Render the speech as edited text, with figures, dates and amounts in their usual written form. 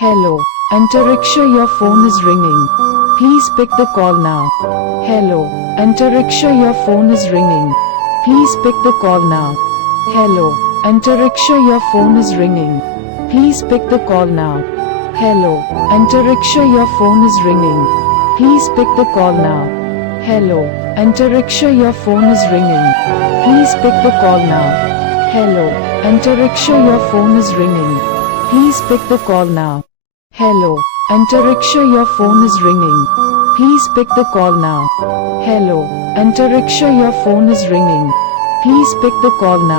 Hello. Antariksha, your phone is ringing. Please pick the call now. Hello. Antariksha, your phone is ringing. Please pick the call now. Hello. Antariksha, your phone is ringing. Please pick the call now. Hello. Antariksha, your phone is ringing. Please pick the call now. Hello. Antariksha, your phone is ringing. Please pick the call now. Hello. Antariksha, your phone is ringing. Please pick the call now. Hello. Antariksha, your phone is ringing. Please pick the call now. Hello. Antariksha, your phone is ringing. Please pick the call now.